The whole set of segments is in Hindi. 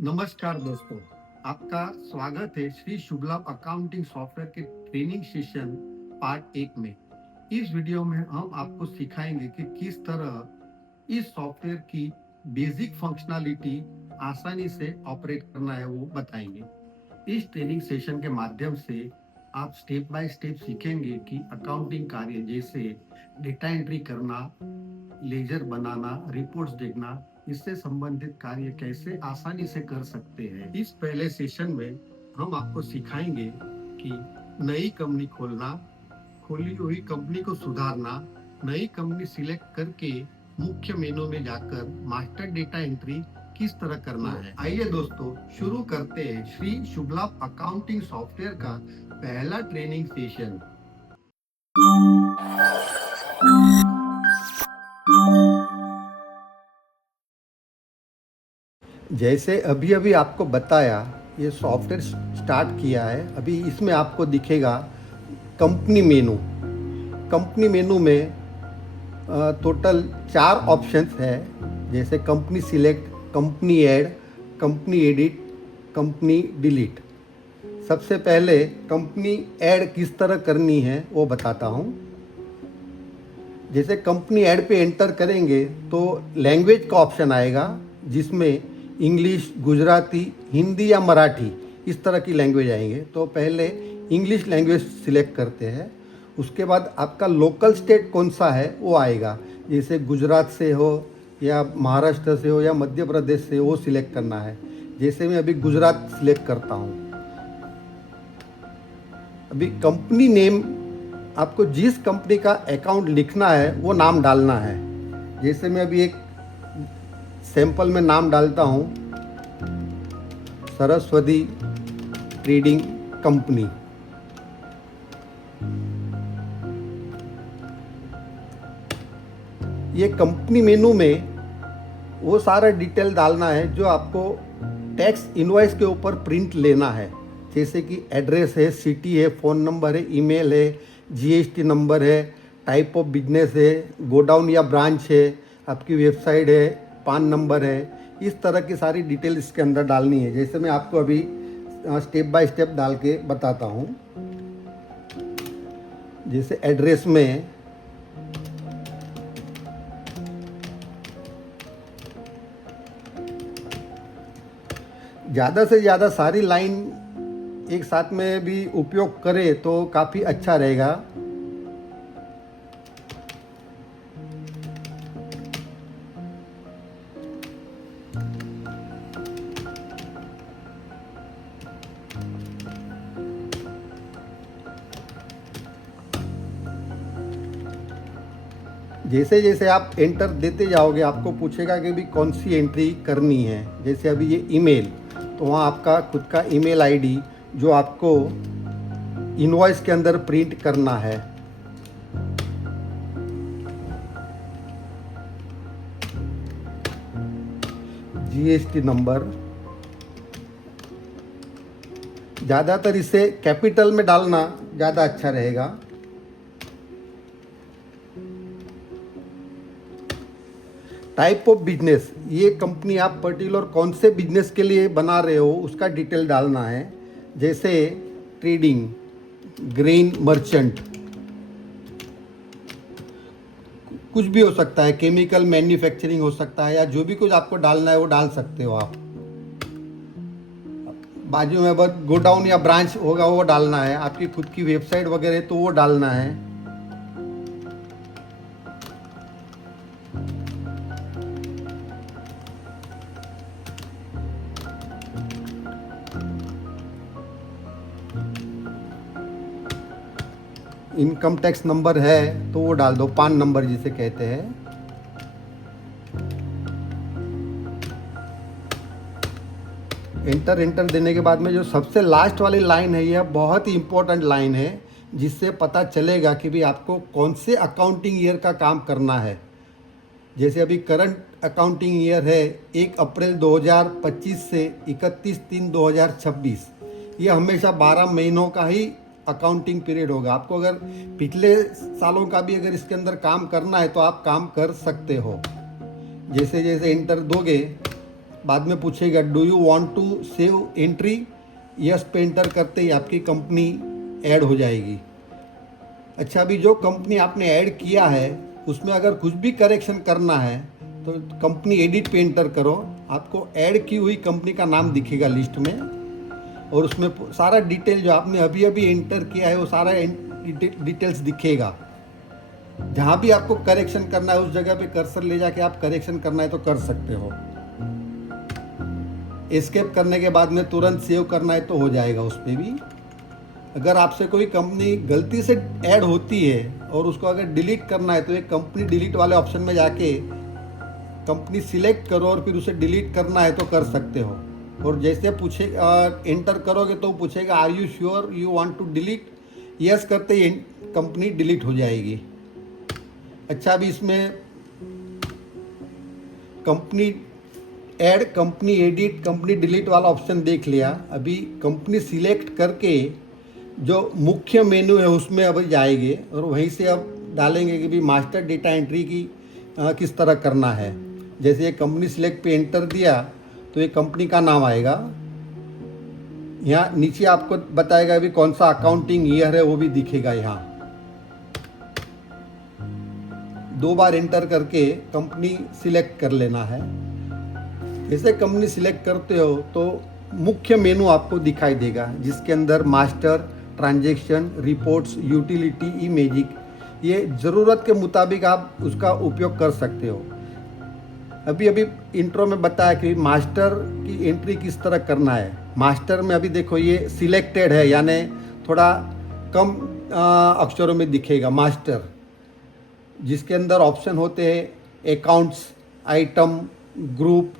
नमस्कार दोस्तों, आपका स्वागत है श्री शुभ लाभ अकाउंटिंग सॉफ्टवेयर के ट्रेनिंग सेशन पार्ट 1 में। इस वीडियो में हम आपको सिखाएंगे कि किस तरह इस सॉफ्टवेयर की बेसिक फंक्शनैलिटी आसानी से ऑपरेट करना है वो बताएंगे। इस ट्रेनिंग सेशन के माध्यम से आप स्टेप बाय स्टेप सीखेंगे कि अकाउंटिंग कार्य जैसे डेटा एंट्री करना, लेजर बनाना, रिपोर्ट्स देखना, इससे संबंधित कार्य कैसे आसानी से कर सकते हैं। इस पहले सेशन में हम आपको सिखाएंगे कि नई कंपनी खोलना, खोली हुई कंपनी को सुधारना, नई कंपनी सिलेक्ट करके मुख्य मेनू में जाकर मास्टर डेटा एंट्री किस तरह करना है। आइए दोस्तों शुरू करते हैं श्री शुभ लाभ अकाउंटिंग सॉफ्टवेयर का पहला ट्रेनिंग सेशन। जैसे अभी अभी आपको बताया, ये सॉफ्टवेयर स्टार्ट किया है। अभी इसमें आपको दिखेगा कंपनी मेनू। कंपनी मेनू में टोटल 4 ऑप्शंस है, जैसे company select, company add, company edit, company delete. सबसे पहले कंपनी ऐड किस तरह करनी है वो बताता हूँ। जैसे कंपनी ऐड पे एंटर करेंगे तो लैंग्वेज का ऑप्शन आएगा, जिसमें इंग्लिश, गुजराती, हिंदी या मराठी इस तरह की लैंग्वेज आएंगे। तो पहले इंग्लिश लैंग्वेज सिलेक्ट करते हैं। उसके बाद आपका लोकल स्टेट कौन सा है वो आएगा, जैसे गुजरात से हो या महाराष्ट्र से हो या मध्य प्रदेश से, वो सिलेक्ट करना है। जैसे मैं अभी गुजरात सिलेक्ट करता हूँ। अभी कंपनी नेम, आपको जिस कंपनी का अकाउंट लिखना है वो नाम डालना है। जैसे मैं अभी एक सैंपल में नाम डालता हूँ, सरस्वती ट्रेडिंग कंपनी। ये कंपनी मेनू में वो सारा डिटेल डालना है जो आपको टैक्स इनवॉइस के ऊपर प्रिंट लेना है, जैसे कि एड्रेस है, सिटी है, फ़ोन नंबर है, ईमेल है, जीएसटी नंबर है, टाइप ऑफ बिजनेस है, गोडाउन या ब्रांच है, आपकी वेबसाइट है, पान नंबर है। इस तरह की सारी डिटेल इसके अंदर डालनी है। जैसे मैं आपको अभी स्टेप बाय स्टेप डाल के बताता हूँ। जैसे एड्रेस में ज़्यादा से ज़्यादा सारी लाइन एक साथ में भी उपयोग करें तो काफ़ी अच्छा रहेगा। जैसे जैसे आप एंटर देते जाओगे, आपको पूछेगा कि भी कौन सी एंट्री करनी है। जैसे अभी ये ईमेल, तो वहाँ आपका खुद का ईमेल आईडी जो आपको इनवॉइस के अंदर प्रिंट करना है। जीएसटी नंबर, ज़्यादातर इसे कैपिटल में डालना ज़्यादा अच्छा रहेगा। टाइप ऑफ बिजनेस, ये कंपनी आप पर्टिकुलर कौन से बिजनेस के लिए बना रहे हो उसका डिटेल डालना है। जैसे ट्रेडिंग, ग्रेन मर्चेंट, कुछ भी हो सकता है, केमिकल मैन्युफैक्चरिंग हो सकता है, या जो भी कुछ आपको डालना है वो डाल सकते हो आप। बाजू में बस गोडाउन या ब्रांच होगा वो डालना है। आपकी खुद की वेबसाइट वगैरह तो वो डालना है। इनकम टैक्स नंबर है तो वो डाल दो, पान नंबर जिसे कहते हैं। एंटर देने के बाद में जो सबसे लास्ट वाली लाइन है, यह बहुत ही इंपॉर्टेंट लाइन है, जिससे पता चलेगा कि भी आपको कौन से अकाउंटिंग ईयर का काम करना है। जैसे अभी करंट अकाउंटिंग ईयर है 1 अप्रैल 2025 से 31/3/2026। ये हमेशा 12 महीनों का ही अकाउंटिंग पीरियड होगा। आपको अगर पिछले सालों का भी अगर इसके अंदर काम करना है तो आप काम कर सकते हो। जैसे जैसे इंटर दोगे बाद में पूछेगा do you want to save entry, yes पे एंटर करते ही आपकी कंपनी ऐड हो जाएगी। अच्छा, अभी जो कंपनी आपने ऐड किया है उसमें अगर कुछ भी करेक्शन करना है तो कंपनी एडिट पे एंटर करो, आपको ऐड की हुई कंपनी का नाम दिखेगा लिस्ट में, और उसमें सारा डिटेल जो आपने अभी अभी एंटर किया है वो सारा डिटेल्स दिखेगा। जहाँ भी आपको करेक्शन करना है उस जगह पे कर्सर ले जाके आप करेक्शन करना है तो कर सकते हो। एस्केप करने के बाद में तुरंत सेव करना है तो हो जाएगा उस पर भी। अगर आपसे कोई कंपनी गलती से ऐड होती है और उसको अगर डिलीट करना है तो एक कंपनी डिलीट वाले ऑप्शन में जाके कंपनी सिलेक्ट करो और फिर उसे डिलीट करना है तो कर सकते हो। और जैसे एंटर करोगे तो पूछेगा are you sure you want to delete, yes करते ही कंपनी डिलीट हो जाएगी। अच्छा, अभी इसमें company add, company edit, company delete वाला ऑप्शन देख लिया। अभी कंपनी सिलेक्ट करके जो मुख्य मेनू है उसमें अब जाएंगे और वहीं से अब डालेंगे कि भी मास्टर डेटा एंट्री की किस तरह करना है। जैसे ये कंपनी सिलेक्ट पे एंटर दिया तो ये कंपनी का नाम आएगा। यहाँ नीचे आपको बताएगा भी कौन सा अकाउंटिंग ईयर है वो भी दिखेगा। यहाँ 2 बार एंटर करके कंपनी सिलेक्ट कर लेना है। जैसे कंपनी सिलेक्ट करते हो तो मुख्य मेनू आपको दिखाई देगा जिसके अंदर मास्टर, ट्रांजैक्शन, रिपोर्ट्स, यूटिलिटी, ई मैजिक, ये ज़रूरत के मुताबिक आप उसका उपयोग कर सकते हो। अभी इंट्रो में बताया कि मास्टर की एंट्री किस तरह करना है। मास्टर में अभी देखो ये सिलेक्टेड है, यानी थोड़ा कम अक्षरों में दिखेगा मास्टर, जिसके अंदर ऑप्शन होते हैं accounts, item, group,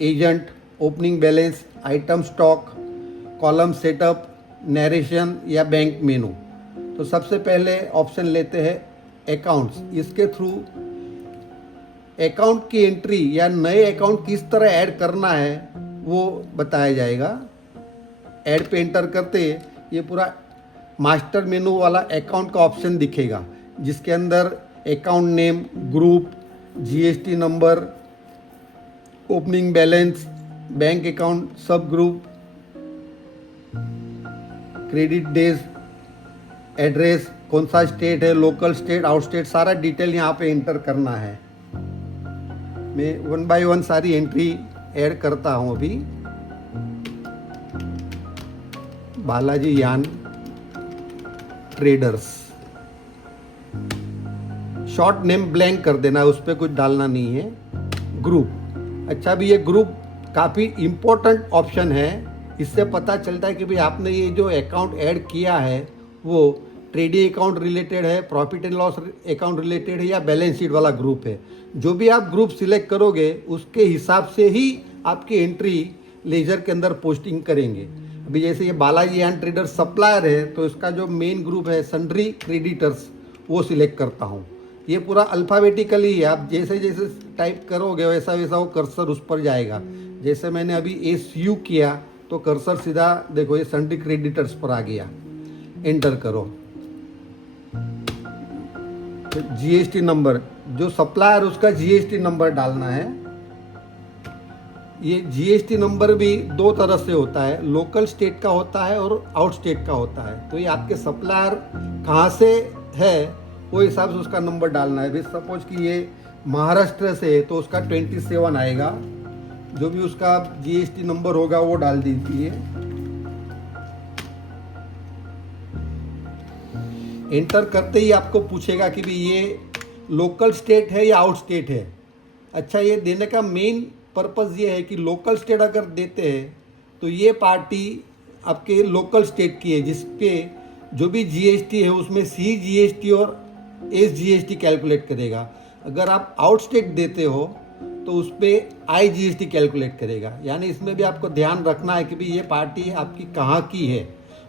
agent, opening balance, item stock, column setup, narration या बैंक मेनू। तो सबसे पहले ऑप्शन लेते हैं अकाउंट्स। इसके थ्रू अकाउंट की एंट्री या नए अकाउंट किस तरह ऐड करना है वो बताया जाएगा। ऐड पे एंटर करते ये पूरा मास्टर मेनू वाला अकाउंट का ऑप्शन दिखेगा जिसके अंदर account name, group, GST number, opening balance, bank account, सब ग्रुप, क्रेडिट डेज, एड्रेस, कौन सा स्टेट है, लोकल स्टेट, आउट स्टेट, सारा डिटेल यहाँ पे एंटर करना है। मैं 1 बाय 1 सारी एंट्री ऐड करता हूँ। अभी बालाजी यान ट्रेडर्स, शॉर्ट नेम ब्लैंक कर देना है, उस पर कुछ डालना नहीं है। ग्रुप, अच्छा भी ये ग्रुप काफ़ी इम्पोर्टेंट ऑप्शन है। इससे पता चलता है कि भाई आपने ये जो अकाउंट ऐड किया है वो ट्रेडिंग अकाउंट रिलेटेड है, profit and loss account related है या बैलेंस शीट वाला ग्रुप है। जो भी आप ग्रुप सिलेक्ट करोगे उसके हिसाब से ही आपकी एंट्री लेजर के अंदर पोस्टिंग करेंगे। अभी जैसे ये बालाजी यान ट्रेडर सप्लायर है तो इसका जो मेन ग्रुप है सन्ड्री क्रेडिटर्स वो सिलेक्ट करता हूँ। ये पूरा अल्फ़ाबेटिकली है, आप जैसे जैसे टाइप करोगे वैसा वैसा वो कर्सर उस पर जाएगा। जैसे मैंने अभी SU किया तो कर्सर सीधा देखो ये सन्ड्री क्रेडिटर्स पर आ गया। एंटर करो। GST नंबर, जो सप्लायर उसका GST नंबर डालना है। ये GST नंबर भी 2 तरह से होता है, लोकल स्टेट का होता है और आउट स्टेट का होता है। तो ये आपके सप्लायर कहाँ से है वो हिसाब से उसका नंबर डालना है। सपोज कि ये महाराष्ट्र से है तो उसका 27 आएगा। जो भी उसका GST नंबर होगा वो डाल दीजिए। एंटर करते ही आपको पूछेगा कि भाई ये लोकल स्टेट है या आउट स्टेट है। अच्छा, ये देने का मेन पर्पज़ ये है कि लोकल स्टेट अगर देते हैं तो ये पार्टी आपके लोकल स्टेट की है जिसके जो भी GST है उसमें CGST और SGST कैलकुलेट करेगा। अगर आप आउट स्टेट देते हो तो उस पर IGST कैलकुलेट करेगा। यानी इसमें भी आपको ध्यान रखना है कि भाई ये पार्टी आपकी कहाँ की है,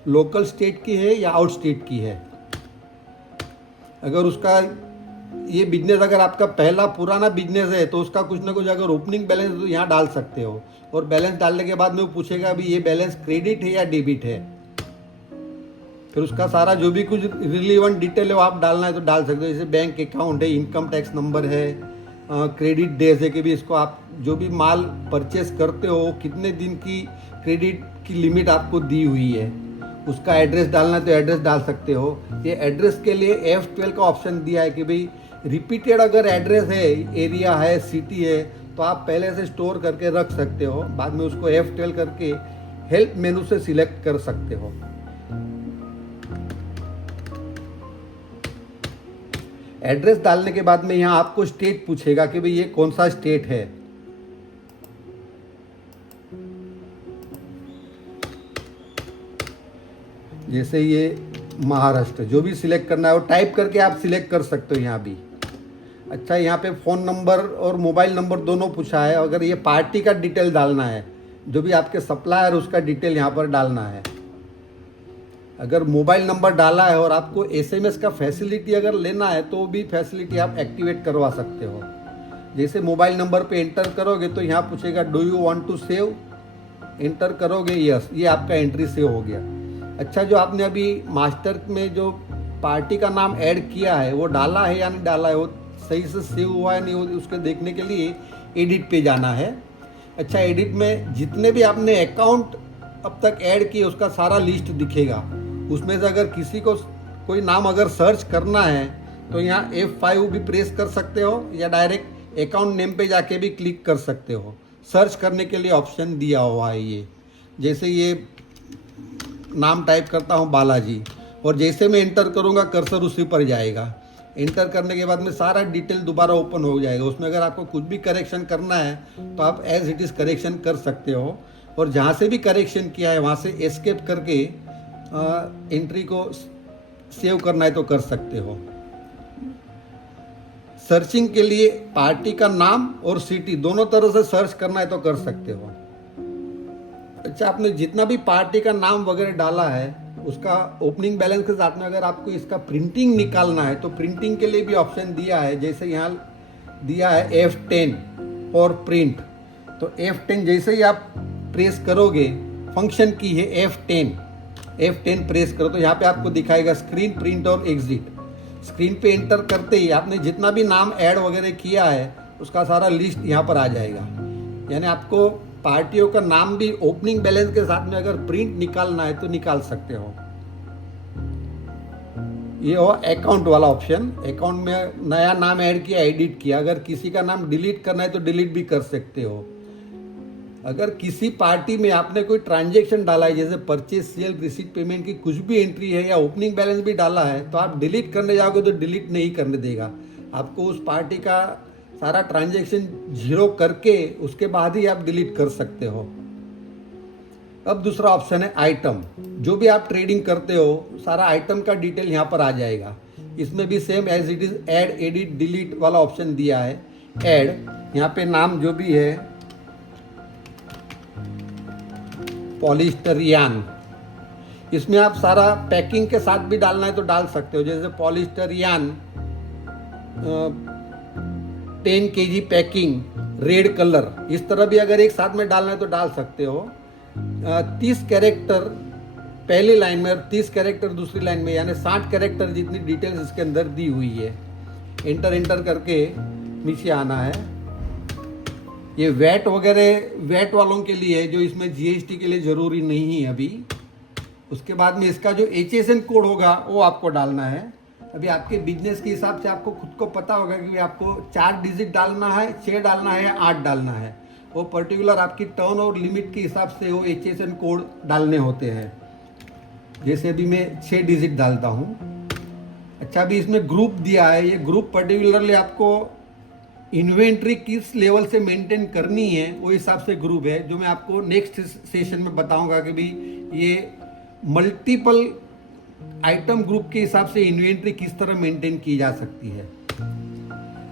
लोकल स्टेट की है या आउट स्टेट की है। अगर उसका ये बिजनेस अगर आपका पहला पुराना बिजनेस है तो उसका कुछ ना कुछ अगर ओपनिंग बैलेंस तो यहाँ डाल सकते हो। और बैलेंस डालने के बाद में वो पूछेगा अभी ये बैलेंस क्रेडिट है या डेबिट है। फिर उसका सारा जो भी कुछ रिलीवेंट डिटेल है वो आप डालना है तो डाल सकते हो। जैसे बैंक अकाउंट है, इनकम टैक्स नंबर है, क्रेडिट डेज है कि भी इसको आप जो भी माल परचेस करते हो कितने दिन की क्रेडिट की लिमिट आपको दी हुई है, उसका एड्रेस डालना है तो एड्रेस डाल सकते हो। ये एड्रेस के लिए F12 का ऑप्शन दिया है कि भाई रिपीटेड अगर एड्रेस है, एरिया है, सिटी है, तो आप पहले से स्टोर करके रख सकते हो, बाद में उसको F12 करके हेल्प मेनू से सिलेक्ट कर सकते हो। एड्रेस डालने के बाद में यहाँ आपको स्टेट पूछेगा कि भाई ये कौन सा स्टेट है। जैसे ये महाराष्ट्र, जो भी सिलेक्ट करना है वो टाइप करके आप सिलेक्ट कर सकते हो यहाँ भी। अच्छा, यहाँ पे फ़ोन नंबर और मोबाइल नंबर दोनों पूछा है। अगर ये पार्टी का डिटेल डालना है, जो भी आपके सप्लायर उसका डिटेल यहाँ पर डालना है। अगर मोबाइल नंबर डाला है और आपको SMS का फैसिलिटी अगर लेना है तो भी फैसिलिटी आप एक्टिवेट करवा सकते हो। जैसे मोबाइल नंबर पे एंटर करोगे तो यहाँ पूछेगा do you want to save, enter करोगे यस, ये आपका एंट्री सेव हो गया। अच्छा, जो आपने अभी मास्टर में जो पार्टी का नाम ऐड किया है वो डाला है या नहीं डाला है, वो सही से सेव हुआ है नहीं, उसके देखने के लिए एडिट पे जाना है। अच्छा, एडिट में जितने भी आपने अकाउंट अब तक ऐड किए उसका सारा लिस्ट दिखेगा। उसमें से अगर किसी को कोई नाम अगर सर्च करना है तो यहाँ F5 भी प्रेस कर सकते हो या डायरेक्ट अकाउंट नेम पे जाके भी क्लिक कर सकते हो। सर्च करने के लिए ऑप्शन दिया हुआ है ये। जैसे ये नाम टाइप करता हूँ बालाजी, और जैसे मैं एंटर करूँगा कर्सर उसी पर जाएगा। एंटर करने के बाद में सारा डिटेल दोबारा ओपन हो जाएगा। उसमें अगर आपको कुछ भी करेक्शन करना है तो आप एज इट इज़ करेक्शन कर सकते हो, और जहाँ से भी करेक्शन किया है वहाँ से एस्केप करके एंट्री को सेव करना है तो कर सकते हो। सर्चिंग के लिए पार्टी का नाम और सिटी दोनों तरह से सर्च करना है तो कर सकते हो। अच्छा, आपने जितना भी पार्टी का नाम वगैरह डाला है उसका ओपनिंग बैलेंस के साथ में अगर आपको इसका प्रिंटिंग निकालना है तो प्रिंटिंग के लिए भी ऑप्शन दिया है। जैसे यहाँ दिया है F10 और प्रिंट, तो F10 जैसे ही आप प्रेस करोगे, फंक्शन की है F10 प्रेस करो तो यहाँ पे आपको दिखाएगा स्क्रीन प्रिंट और एग्जिट। स्क्रीन पे एंटर करते ही आपने जितना भी नाम ऐड वगैरह किया है उसका सारा लिस्ट यहाँ पर आ जाएगा। यानी आपको पार्टियों का नाम भी ओपनिंग बैलेंस के साथ में अगर प्रिंट निकालना है तो निकाल सकते हो। ये हो अकाउंट वाला ऑप्शन। अकाउंट में नया नाम ऐड किया, एडिट किया, अगर किसी का नाम डिलीट करना है तो डिलीट भी कर सकते हो। अगर किसी पार्टी में आपने कोई ट्रांजेक्शन डाला है, जैसे परचेज, सेल, रिसीट, पेमेंट की कुछ भी एंट्री है या ओपनिंग बैलेंस भी डाला है, तो आप डिलीट करने जाओगे तो डिलीट नहीं करने देगा। आपको उस पार्टी का सारा ट्रांजैक्शन जीरो करके उसके बाद ही आप डिलीट कर सकते हो। अब दूसरा ऑप्शन है आइटम। जो भी आप ट्रेडिंग करते हो सारा आइटम का डिटेल यहाँ पर आ जाएगा। इसमें भी same as it is add, edit, delete वाला ऑप्शन दिया है। ऐड, यहाँ पे नाम जो भी है पॉलिस्टर यान, इसमें आप सारा पैकिंग के साथ भी डालना है तो डाल सकते हो। जैसे पॉलिस्टर यान 10 kg पैकिंग, रेड कलर, इस तरह भी अगर एक साथ में डालना है तो डाल सकते हो। 30 कैरेक्टर पहली लाइन में और 30 कैरेक्टर दूसरी लाइन में, यानी 60 कैरेक्टर जितनी डिटेल्स इसके अंदर दी हुई है। एंटर करके नीचे आना है। ये वैट वगैरह वैट वालों के लिए है, जो इसमें GST के लिए ज़रूरी नहीं है अभी। उसके बाद में इसका जो HSN कोड होगा वो आपको डालना है। अभी आपके बिजनेस के हिसाब से आपको खुद को पता होगा कि आपको 4 डिजिट डालना है, 6 डालना है या 8 डालना है। वो पर्टिकुलर आपकी टर्न और लिमिट के हिसाब से वो HSN कोड डालने होते हैं। जैसे अभी मैं 6 डिजिट डालता हूँ। अच्छा, अभी इसमें ग्रुप दिया है। ये ग्रुप पर्टिकुलरली आपको इन्वेंट्री किस लेवल से मेंटेन करनी है वो हिसाब से ग्रुप है, जो मैं आपको नेक्स्ट सेशन में बताऊंगा कि भाई ये मल्टीपल आइटम ग्रुप के हिसाब से इन्वेंट्री किस तरह मेंटेन की जा सकती है।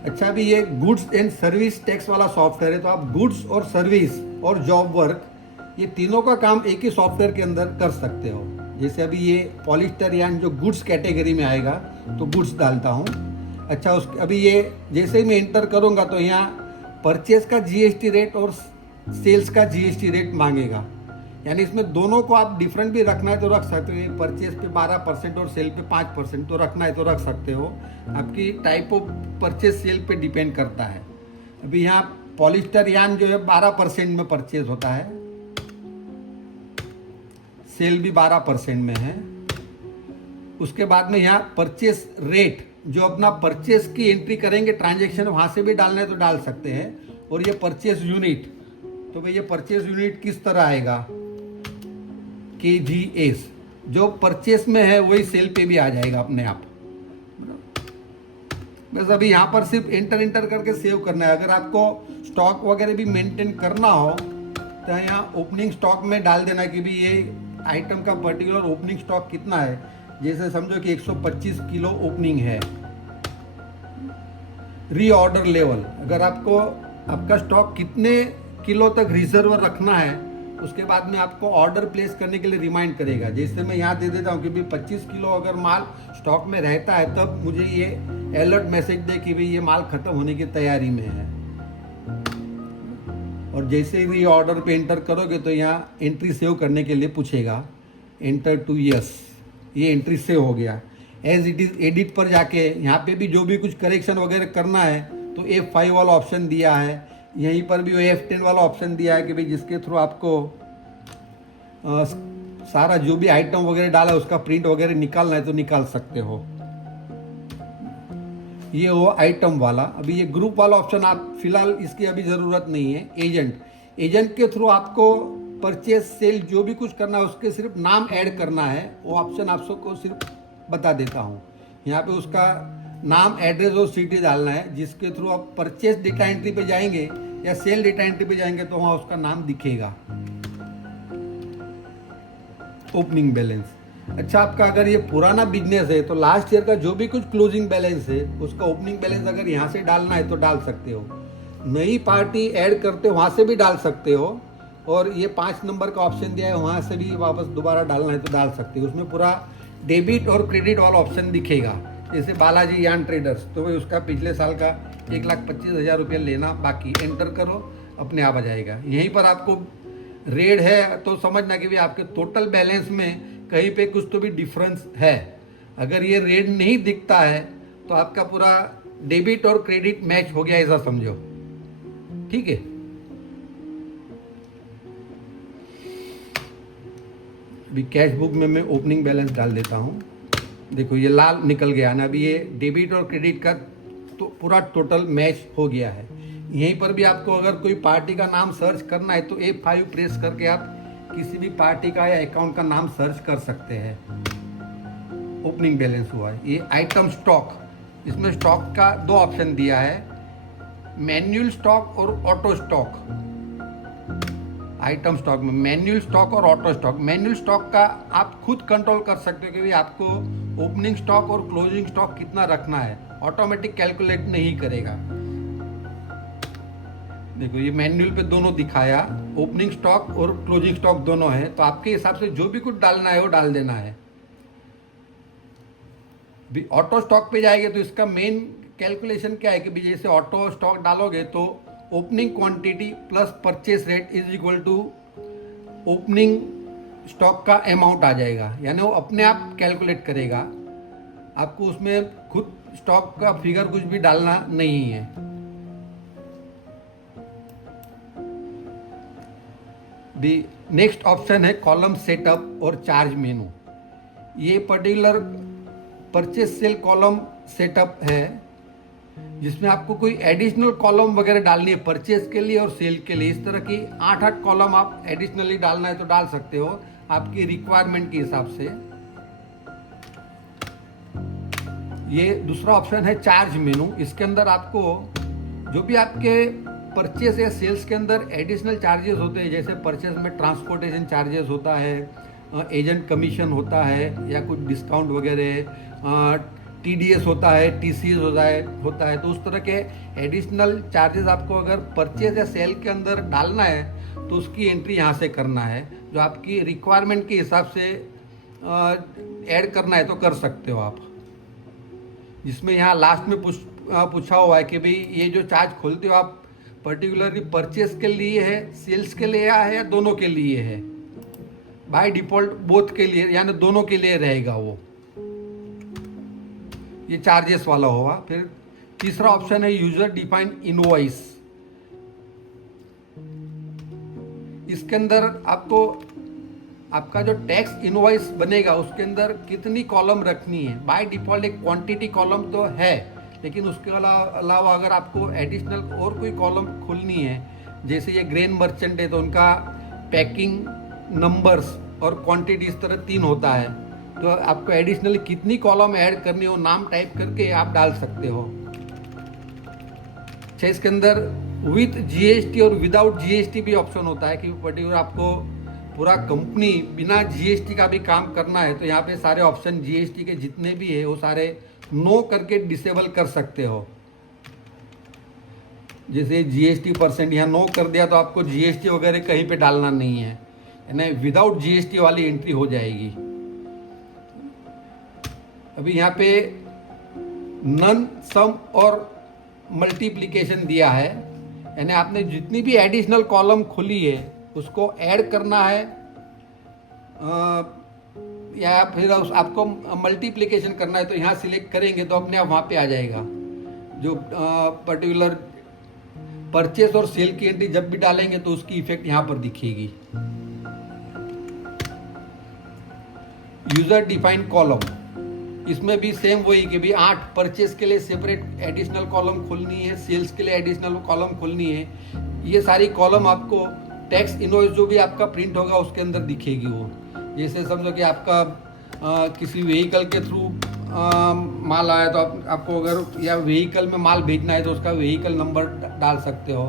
अच्छा, अभी ये गुड्स एंड सर्विस टैक्स वाला सॉफ्टवेयर है, तो आप गुड्स और सर्विस और जॉब वर्क ये तीनों का काम एक ही सॉफ्टवेयर के अंदर कर सकते हो। जैसे अभी ये पॉलिस्टर यान जो गुड्स कैटेगरी में आएगा तो गुड्स डालता हूँ। अच्छा, अभी ये जैसे ही मैं एंटर करूँगा तो यहाँ परचेज का GST रेट और सेल्स का GST रेट मांगेगा। यानी इसमें दोनों को आप डिफरेंट भी रखना है तो रख सकते हो। परचेज पे 12% और सेल पे 5%, तो रखना है तो रख सकते हो। आपकी टाइप ऑफ परचेज सेल पे डिपेंड करता है। अभी यहाँ पॉलिस्टर यान जो है 12% में परचेज होता है, सेल भी 12% में है। उसके बाद में यहाँ परचेस रेट, जो अपना परचेस की एंट्री करेंगे ट्रांजेक्शन वहां से भी डालना है तो डाल सकते हैं। और ये परचेस यूनिट, तो भाई ये परचेस यूनिट किस तरह आएगा, KGS, जो परचेस में है वही सेल पे भी आ जाएगा अपने आप। बस अभी यहाँ पर सिर्फ इंटर करके सेव करना है। अगर आपको स्टॉक वगैरह भी मेंटेन करना हो तो यहाँ ओपनिंग स्टॉक में डाल देना कि भी ये आइटम का पर्टिकुलर ओपनिंग स्टॉक कितना है। जैसे समझो कि 125 किलो ओपनिंग है। रीऑर्डर लेवल, अगर आपको आपका स्टॉक कितने किलो तक रिजर्व रखना है उसके बाद में आपको ऑर्डर प्लेस करने के लिए रिमाइंड करेगा। जैसे मैं यहाँ दे देता हूँ कि भाई 25 किलो अगर माल स्टॉक में रहता है तब मुझे ये अलर्ट मैसेज दे कि भाई ये माल खत्म होने की तैयारी में है। और जैसे ही रीऑर्डर पे एंटर करोगे तो यहाँ एंट्री सेव करने के लिए पूछेगा, एंटर टू यस, ये एंट्री सेव हो गया। एज इट इज एडिट पर जाके यहाँ पे भी जो भी कुछ करेक्शन वगैरह करना है तो F5 वाला ऑप्शन दिया है। यहीं पर भी F10 वाला ऑप्शन दिया है कि भाई जिसके थ्रू आपको सारा जो भी आइटम वगैरह डाला है उसका प्रिंट वगैरह निकालना है तो निकाल सकते हो। ये हो आइटम वाला। अभी ये ग्रुप वाला ऑप्शन आप फिलहाल इसकी अभी ज़रूरत नहीं है। एजेंट के थ्रू आपको परचेज सेल जो भी कुछ करना है उसके सिर्फ नाम ऐड करना है, वो ऑप्शन आप सबको सिर्फ बता देता हूँ। यहाँ पे उसका नाम, एड्रेस और सिटी डालना है, जिसके थ्रू आप परचेज डेटा एंट्री पे जाएंगे या सेल डेटा एंट्री पे जाएंगे तो वहाँ उसका नाम दिखेगा। ओपनिंग बैलेंस, अच्छा आपका अगर ये पुराना बिजनेस है तो लास्ट ईयर का जो भी कुछ क्लोजिंग बैलेंस है उसका ओपनिंग बैलेंस अगर यहाँ से डालना है तो डाल सकते हो। नई पार्टी ऐड करते हो वहाँ से भी डाल सकते हो। और ये 5 नंबर का ऑप्शन दिया है वहाँ से भी वापस दोबारा डालना है तो डाल सकते हो। उसमें पूरा डेबिट और क्रेडिट वाला ऑप्शन दिखेगा। जैसे बालाजी यान ट्रेडर्स, तो भाई उसका पिछले साल का 1,25,000 रुपया लेना बाकी, एंटर करो अपने आप आ जाएगा। यहीं पर आपको रेड है तो समझना कि भाई आपके टोटल बैलेंस में कहीं पे कुछ तो भी डिफरेंस है। अगर ये रेड नहीं दिखता है तो आपका पूरा डेबिट और क्रेडिट मैच हो गया ऐसा समझो, ठीक है। अभी कैश बुक में मैं ओपनिंग बैलेंस डाल देता हूँ। देखो ये लाल निकल गया ना, अभी ये डेबिट और क्रेडिट का तो पूरा टोटल मैच हो गया है। यहीं पर भी आपको अगर कोई पार्टी का नाम सर्च करना है तो F5 प्रेस करके आप किसी भी पार्टी का या अकाउंट का नाम सर्च कर सकते हैं। ओपनिंग बैलेंस हुआ है। ये आइटम स्टॉक, इसमें स्टॉक का 2 ऑप्शन दिया है, मैन्युअल स्टॉक और ऑटो स्टॉक। आइटम स्टॉक में मैन्युअल स्टॉक और ऑटो स्टॉक। मैन्युअल स्टॉक का आप खुद कंट्रोल कर सकते हो कि भाई आपको ओपनिंग स्टॉक और क्लोजिंग स्टॉक कितना रखना है, ऑटोमेटिक कैलकुलेट नहीं करेगा। देखो ये मैन्युअल पे दोनों दिखाया, ओपनिंग स्टॉक और क्लोजिंग स्टॉक दोनों है, तो आपके हिसाब से जो भी कुछ डालना है वो डाल देना है। भी ऑटो स्टॉक पे जाएंगे तो इसका मेन कैलकुलेशन क्या है कि भाई जैसे ऑटो स्टॉक डालोगे तो opening quantity plus purchase rate is equal to opening stock का अमाउंट आ जाएगा, यानी वो अपने आप कैलकुलेट करेगा। आपको उसमें खुद स्टॉक का फिगर कुछ भी डालना नहीं है। दी नेक्स्ट ऑप्शन है कॉलम सेटअप और चार्ज मेनू। ये particular purchase cell column setup है जिसमें आपको कोई एडिशनल कॉलम वगैरह डालनी है परचेस के लिए और सेल के लिए। इस तरह की 8 कॉलम आप एडिशनली डालना है तो डाल सकते हो आपकी रिक्वायरमेंट के हिसाब से। ये दूसरा ऑप्शन है चार्ज मेनू। इसके अंदर आपको जो भी आपके परचेस या सेल्स के अंदर एडिशनल चार्जेस होते हैं, जैसे परचेस में ट्रांसपोर्टेशन चार्जेस होता है, एजेंट कमीशन होता है या कुछ डिस्काउंट वगैरह, TDS होता है, TCS होता है, तो उस तरह के एडिशनल चार्जेस आपको अगर परचेज या सेल के अंदर डालना है तो उसकी एंट्री यहाँ से करना है। जो आपकी रिक्वायरमेंट के हिसाब से ऐड करना है तो कर सकते हो आप। जिसमें यहाँ लास्ट में पूछा हुआ है कि भाई ये जो चार्ज खोलते हो आप पर्टिकुलरली परचेस के लिए है, सेल्स के लिए है या दोनों के लिए है। बाय डिफॉल्ट बोथ के लिए, यानी दोनों के लिए रहेगा वो। ये चार्जेस वाला होगा। फिर तीसरा ऑप्शन है यूजर डिफाइंड इनवॉइस। इसके अंदर आपको आपका जो टैक्स इनवॉइस बनेगा उसके अंदर कितनी कॉलम रखनी है। बाय डिफॉल्ट एक क्वांटिटी कॉलम तो है, लेकिन उसके अलावा अगर आपको एडिशनल और कोई कॉलम खोलनी है, जैसे ये ग्रेन मर्चेंट है तो उनका पैकिंग नंबर्स और क्वांटिटी इस तरह 3 होता है, तो आपको एडिशनली कितनी कॉलम ऐड करनी हो नाम टाइप करके आप डाल सकते हो। अच्छा, इसके अंदर विथ जीएसटी और विदाउट जीएसटी भी ऑप्शन होता है कि पर्टिकुलर आपको पूरा कंपनी बिना जीएसटी का भी काम करना है, तो यहाँ पे सारे ऑप्शन जीएसटी के जितने भी है वो सारे नो करके डिसेबल कर सकते हो। जैसे जीएसटी परसेंट यहाँ नो कर दिया तो आपको जीएसटी वगैरह कहीं पे डालना नहीं है, यानी विदाउट जीएसटी वाली एंट्री हो जाएगी। अभी यहाँ पे नन, सम और मल्टीप्लिकेशन दिया है, यानी आपने जितनी भी एडिशनल कॉलम खुली है उसको ऐड करना है या फिर आपको मल्टीप्लिकेशन करना है, तो यहाँ सिलेक्ट करेंगे तो अपने आप वहाँ पे आ जाएगा। जो पर्टिकुलर परचेस और सेल की एंट्री जब भी डालेंगे तो उसकी इफेक्ट यहाँ पर दिखेगी। यूजर डिफाइंड कॉलम, इसमें भी सेम वही कि भी 8 परचेस के लिए सेपरेट एडिशनल कॉलम खोलनी है, सेल्स के लिए एडिशनल कॉलम खोलनी है। ये सारी कॉलम आपको टैक्स इनवॉइस जो भी आपका प्रिंट होगा उसके अंदर दिखेगी। वो जैसे समझो कि आपका किसी व्हीकल के थ्रू माल आया तो आपको अगर या व्हीकल में माल भेजना है तो उसका व्हीकल नंबर डाल सकते हो।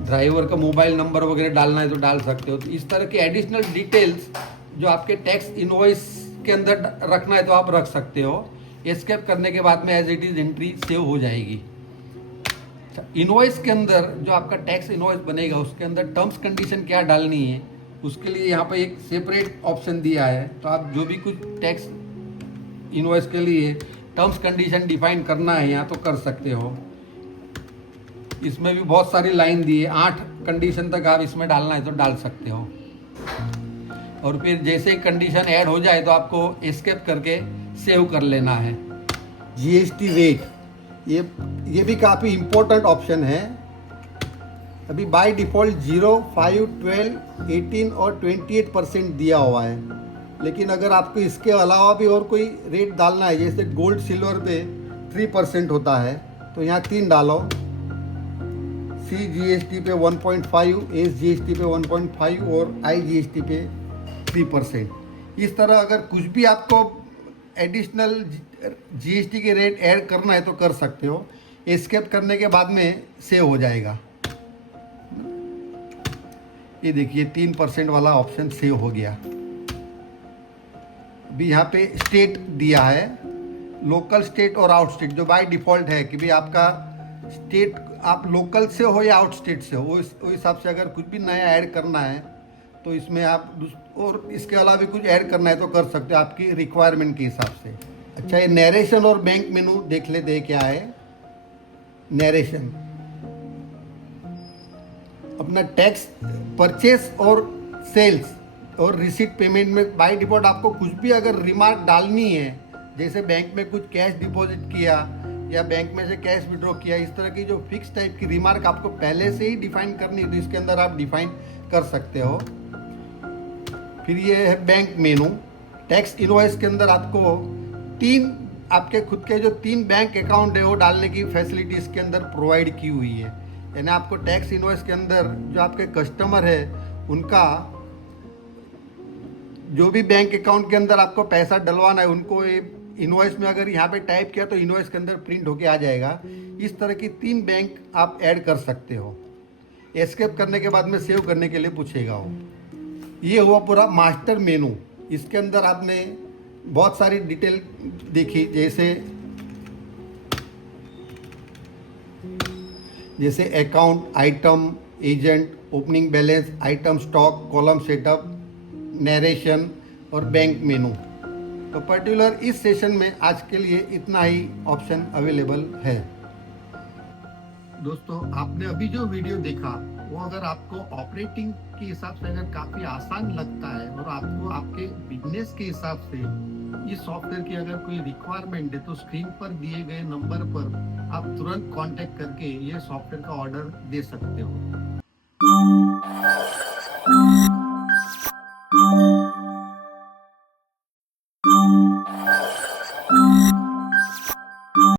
ड्राइवर का मोबाइल नंबर वगैरह डालना है तो डाल सकते हो। तो इस तरह की एडिशनल डिटेल्स जो आपके टैक्स इनवॉइस के अंदर रखना है तो आप रख सकते हो। एस्केप करने के बाद में as it is entry save हो जाएगी। इनवॉइस के अंदर जो आपका टैक्स इनवॉइस बनेगा उसके अंदर टर्म्स कंडीशन क्या डालनी है उसके लिए यहाँ पे एक सेपरेट ऑप्शन दिया है। तो आप जो भी कुछ टैक्स इनवॉइस के लिए टर्म्स कंडीशन डिफाइन करना है यहाँ तो कर सकते हो। इसमें भी बहुत सारी लाइन दी है, 8 कंडीशन तक आप इसमें डालना है तो डाल सकते हो। और फिर जैसे कंडीशन ऐड हो जाए तो आपको एस्केप करके सेव कर लेना है। जीएसटी रेट, ये भी काफ़ी इम्पोर्टेंट ऑप्शन है। अभी बाय डिफ़ॉल्ट 0, 5, 12, 18 और 28% दिया हुआ है, लेकिन अगर आपको इसके अलावा भी और कोई रेट डालना है, जैसे गोल्ड सिल्वर पे 3% होता है तो यहाँ 3 डालो। CGST पे 1.5, SGST पे 1.5 और IGST पे 3%। इस तरह अगर कुछ भी आपको एडिशनल GST के रेट ऐड करना है तो कर सकते हो। एस्केप करने के बाद में सेव हो जाएगा। ये देखिए 3% वाला ऑप्शन सेव हो गया। अभी यहाँ पे स्टेट दिया है, लोकल, स्टेट और आउट स्टेट, जो बाय डिफ़ॉल्ट है कि भाई आपका स्टेट आप लोकल से हो या आउट स्टेट से हो, वो हिसाब से अगर कुछ भी नया ऐड करना है तो इसमें आप और इसके अलावा भी कुछ ऐड करना है तो कर सकते हो आपकी रिक्वायरमेंट के हिसाब से। अच्छा, ये नरेशन और बैंक मेनू देख लेते हैं क्या है। नरेशन अपना टैक्स परचेस और सेल्स और रिसीट पेमेंट में बाय डिफॉल्ट आपको कुछ भी अगर रिमार्क डालनी है, जैसे बैंक में कुछ कैश डिपॉजिट किया या बैंक में से कैश विड्रॉ किया, इस तरह की जो फिक्स टाइप की रिमार्क आपको पहले से ही डिफाइन करनी है तो इसके अंदर आप डिफाइन कर सकते हो। फिर ये है बैंक मेनू। टैक्स इनवॉइस के अंदर आपको 3 आपके खुद के जो 3 बैंक अकाउंट है वो डालने की फैसिलिटी इसके अंदर प्रोवाइड की हुई है। यानी आपको टैक्स इनवॉइस के अंदर जो आपके कस्टमर है उनका जो भी बैंक अकाउंट के अंदर आपको पैसा डलवाना है उनको इनवॉइस में अगर यहाँ पे टाइप किया तो इनवॉइस के अंदर प्रिंट होके आ जाएगा। इस तरह की 3 बैंक आप ऐड कर सकते हो। एस्केप करने के बाद में सेव करने के लिए पूछेगा वो। ये हुआ पूरा मास्टर मेनू। इसके अंदर आपने बहुत सारी डिटेल देखी, जैसे account, item, agent, opening balance, item stock, column setup, narration और बैंक मेनू। तो पर्टिकुलर इस सेशन में आज के लिए इतना ही ऑप्शन अवेलेबल है। दोस्तों, आपने अभी जो वीडियो देखा वो अगर आपको ऑपरेटिंग के हिसाब से अगर काफ़ी आसान लगता है और आपको आपके बिजनेस के हिसाब से इस सॉफ्टवेयर की अगर कोई रिक्वायरमेंट है तो स्क्रीन पर दिए गए नंबर पर आप तुरंत कांटेक्ट करके ये सॉफ्टवेयर का ऑर्डर दे सकते हो।